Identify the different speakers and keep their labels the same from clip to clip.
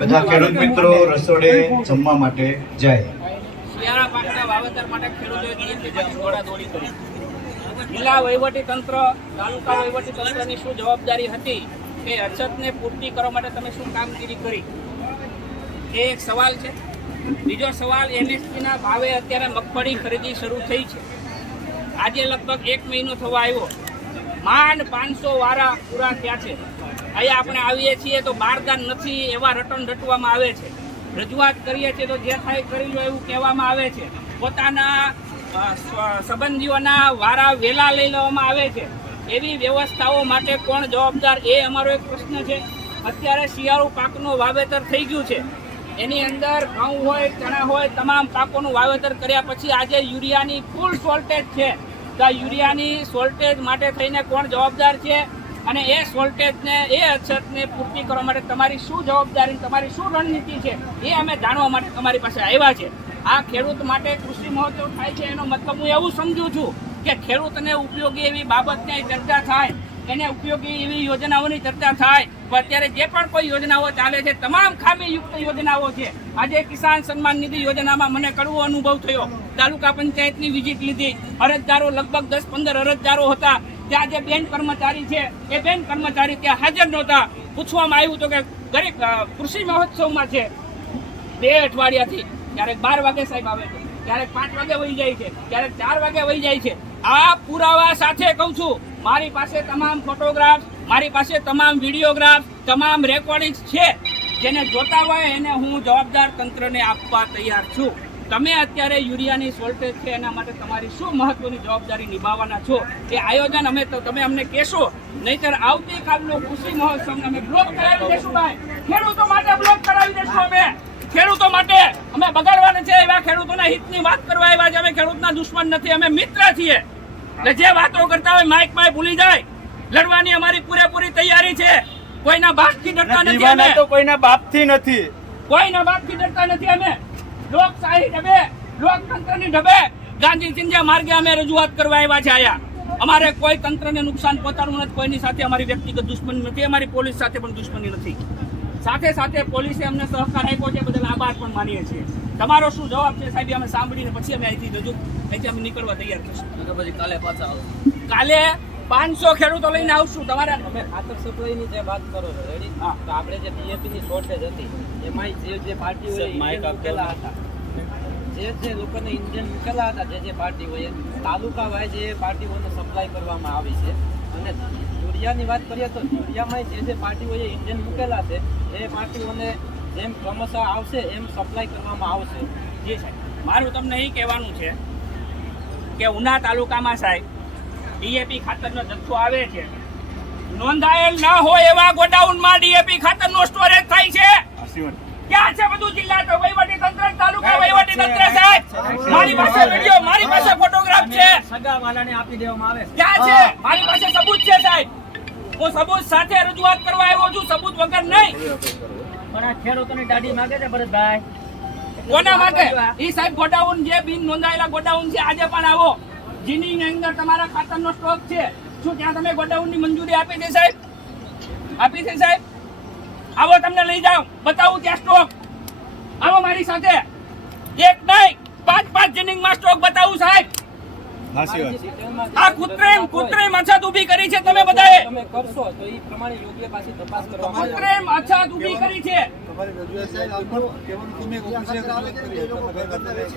Speaker 1: બધા ખેડૂત મિત્રો રસોડે જમવા માટે જાય.
Speaker 2: શિયાળા પાકના વાવેતર માટે ખેડૂતોએ કરી જિલ્લા વહીવટી તંત્ર તાલુકા વહીવટી તંત્રની શું જવાબદારી હતી કે અછતને પૂર્તિ કરવા માટે તમે શું કામગીરી કરી? એ એક સવાલ છે. બીજો સવાલ એમએસપીના ના ભાવે અત્યારે મગફળી ખરીદી શરૂ થઈ છે. આજે લગભગ એક મહિનો થવા આવ્યો. માંડ પાંચસો વારા પૂરા થયા છે. અહીંયા આપણે આવીએ છીએ તો બારદાન નથી, એવા રટણ રટવામાં આવે છે. રજૂઆત કરીએ છીએ તો જે થાય કરી લો એવું કહેવામાં આવે છે. પોતાના સંબંધીઓના વારા વેલા લઈ લેવામાં આવે છે. એવી વ્યવસ્થાઓ માટે કોણ જવાબદાર એ અમારો એક પ્રશ્ન છે. અત્યારે શિયાળુ પાકનું વાવેતર થઈ ગયું છે. એની અંદર ઘઉં હોય, ચણા હોય, તમામ પાકોનું વાવેતર કર્યા પછી આજે યુરિયાની ફૂલ શોર્ટેજ છે. આ યુરિયાની શોર્ટેજ માટે થઈને કોણ જવાબદાર છે અને એ શોર્ટેજને એ અછતને પૂર્તિ કરવા માટે તમારી શું જવાબદારી તમારી શું રણનીતિ છે એ અમે જાણવા માટે તમારી પાસે આવ્યા છે. આ ખેડૂત માટે કૃષિ મહોત્સવ થાય છે એનો મતલબ હું એવું સમજુ છું કે ખેડૂતને ઉપયોગી એવી બાબતને ચર્ચા થાય એને ઉપયોગી એવી યોજનાઓની ચર્ચા થાય. અત્યારે જે પણ કોઈ યોજનાઓ ચાલે છે, તમામ ખામીયુક્ત યોજનાઓ છે. આજે કિસાન સન્માન નિધિ યોજનામાં મને કડવો અનુભવ થયો. તાલુકા પંચાયતની વિઝિટ લીધી. અરજદારો લગભગ દસ પંદર અરજદારો હતા. ત્યાં જે બેન કર્મચારી છે, એ બેન કર્મચારી ત્યાં હાજર નહોતા. પૂછવામાં આવ્યું તો કે ગરીબ કૃષિ મહોત્સવમાં છે. બે અઠવાડિયાથી ક્યારેક બાર વાગે સાહેબ આવે છે, ક્યારેક પાંચ વાગે વહી જાય છે, ક્યારેક ચાર વાગે વહી જાય છે. આ પુરાવા સાથે કહું છું મારી પાસે તમામ ફોટોગ્રાફ મારી પાસે તમામ વિડીયોગ્રાફ તમામ રેકોર્ડિંગ્સ છે. જેને જોતા હોય એને હું જવાબદાર તંત્રને આપવા તૈયાર છું. તમે અત્યારે યુરિયાની શોર્ટેજ છે, એના માટે તમારી શું મહત્વની જવાબદારી નિભાવવાના છો? એ આયોજન અમે તમે અમને કહેશો. નહીતર આવતીકાલનો કૃષિ મહોત્સવ અમે બ્લોક કરાવી દેશું ભાઈ. ખેડૂતો માટે બ્લોક કરાવી દેશું અમે. ખેડૂતો માટે અમે બગાડવાના છે એવા ખેડૂતોના હિતની વાત કરવા આવ્યા છે. અમે ખેડૂતના દુશ્મન નથી, અમે મિત્ર છીએ. એટલે જે વાતો કરતા હોય માઇકમાં ભૂલી જાય. લડવાની અમારી પૂરેપૂરી તૈયારી છે. કોઈના બાપથી ડરતા નથી અમે.
Speaker 3: તો કોઈના બાપથી નથી.
Speaker 2: કોઈના બાપથી ડરતા નથી અમે. લોકશાહી ઢબે લોકતંત્રની ઢબે. ગાંધી ચિંધ્યા માર્ગે અમે રજૂઆત કરવા આવ્યા છે આયા. અમારે કોઈ તંત્રને નુકસાન પહોંચાડવું નથી. કોઈની સાથે અમારી વ્યક્તિગત દુશ્મની નથી. અમારી પોલીસ સાથે પણ દુશ્મની નથી. સાથે સાથે પોલીસે અમને સહકાર આપ્યો છે. બદલ આભાર પણ માનીએ છીએ. તમારો શું જવાબ છે? સાહેબ અમે સાંભળીને પછી અમે અહીંથી રજૂ અહીંથી અમે નીકળવા તૈયાર થઈશું
Speaker 4: પછી કાલે પાછા આવો.
Speaker 2: કાલે પાંચસો ખેડૂતો લઈને આવશું. તમારે
Speaker 4: તમે ખાતર સપ્લાયની જે વાત કરો છો રેડી
Speaker 2: હા.
Speaker 4: તો આપણે જે ડીએપીની શોર્ટેજ હતી એમાં જે જે પાર્ટીઓએ ઇન્જિન મૂકેલા હતા જે જે લોકોને ઇન્જિન મૂકેલા હતા જે જે પાર્ટીઓએ તાલુકા વાઇઝ એ પાર્ટીઓને સપ્લાય કરવામાં આવી છે. અને યુરિયાની વાત કરીએ તો યુરિયામાં જે જે પાર્ટીઓએ ઇન્જિન મૂકેલા છે એ પાર્ટીઓને જેમ ક્રમશઃ આવશે એમ સપ્લાય કરવામાં આવશે
Speaker 2: જી સાહેબ મારું તમને એ કહેવાનું છે કે ઉના તાલુકામાં સાહેબ ડીએપી ખાતરનો જથ્થો આવે છે નોંધાયેલ ના હોય એવા ગોડાઉનમાં ડીએપી ખાતરનો સ્ટોરેજ થાય છે ક્યાં છે બધું જિલ્લા તો વહીવટી તંત્ર તાલુકા વહીવટી તંત્ર સાહેબ મારી પાસે વીડિયો મારી પાસે ફોટોગ્રાફ છે
Speaker 4: સગા વાલાને આપી દેવામાં આવે
Speaker 2: ક્યાં છે મારી પાસે સબૂત છે સાહેબ હું સબૂત સાથે રજૂઆત કરવા આવ્યો છું સબૂત વગર નહીં
Speaker 4: પણ આ ખેડૂતોની દાઢી માંગે છે ભરતભાઈ.
Speaker 2: કોના માટે ઈ સાહેબ ગોડાઉન જે બિન નોંધાયેલા ગોડાઉન છે આજે પણ આવો. જેની અંદર તમારા ખાતરનો સ્ટોક છે. શું ત્યાં તમે ગોડાઉનની મંજૂરી આપી છે સાહેબ? આપી છે સાહેબ? આવો તમને લઈ જાઉં. બતાવું ત્યાં સ્ટોક. આવો મારી સાથે એક નહીં પાંચ પાંચ જિનિંગમાં સ્ટોક બતાવું સાહેબ
Speaker 3: સાચી વાત
Speaker 2: આ કૃત્રિમ કૃત્રિમ અછત ઊભી કરી છે તમે બધાએ.
Speaker 4: તમે કરશો તો એ પ્રમાણે યોગ્ય પાસે તપાસ કરવામાં આવશે.
Speaker 2: કૃત્રિમ અછત ઊભી કરી છે.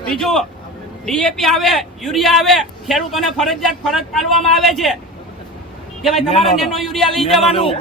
Speaker 2: બીજું ડીએપી આવે યુરિયા આવે ખેડૂતોને ફરજિયાત ફરજ પાડવામાં આવે છે. કે ભાઈ તમારે નેનો યુરિયા લઈ જવાનું?